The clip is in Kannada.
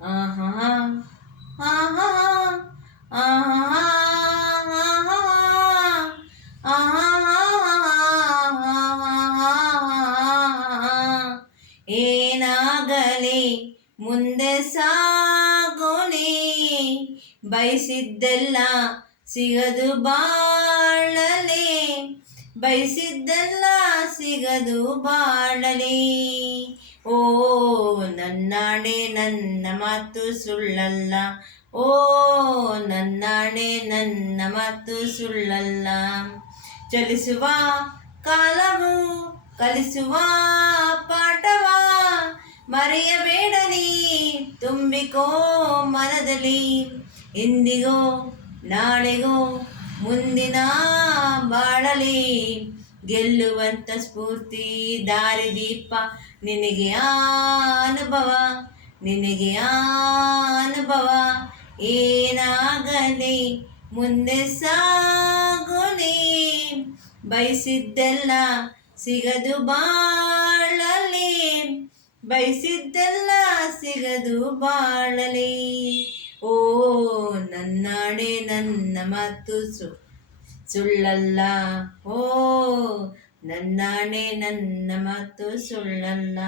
ಆಹಾ ಆಹಾ ಆಹಾ ಏನಾಗಲಿ ಮುಂದೆ ಸಾಗೋಣಿ, ಬಯಸಿದ್ದೆಲ್ಲ ಸಿಗದು ಬಾಳಲಿ, ಬಯಸಿದ್ದೆಲ್ಲ ಸಿಗದು ಬಾಳಲಿ. ಓ ನನ್ನಾಣೆ ನನ್ನ ಮಾತು ಸುಳ್ಳಲ್ಲ, ಓ ನನ್ನಾಣೆ ನನ್ನ ಮಾತು ಸುಳ್ಳಲ್ಲ. ಚಲಿಸುವ ಕಾಲವು ಕಲಿಸುವ ಪಾಠವ ಮರೆಯಬೇಡಲಿ, ತುಂಬಿಕೋ ಮನದಲ್ಲಿ. ಇಂದಿಗೋ ನಾಳೆಗೋ ಮುಂದಿನ ಬಾಳಲಿ, ಗೆಲ್ಲುವಂತ ಸ್ಫೂರ್ತಿ ದಾರಿದೀಪ ನಿನಗೆ ಅನುಭವ, ನಿನಗೆ ಅನುಭವ. ಏನಾಗಲಿ ಮುಂದೆ ಸಾಗುನಿ, ಬಯಸಿದ್ದೆಲ್ಲ ಸಿಗದು ಬಾಳಲಿ, ಬಯಸಿದ್ದೆಲ್ಲ ಸಿಗದು ಬಾಳಲಿ. ಓ ನನ್ನಾಣೆ ನನ್ನ ಮಾತು ಸುಳ್ಳಲ್ಲ, ಓ ನನ್ನಾಣೆ ನನ್ನ ಮಾತು ಸುಳ್ಳಲ್ಲ.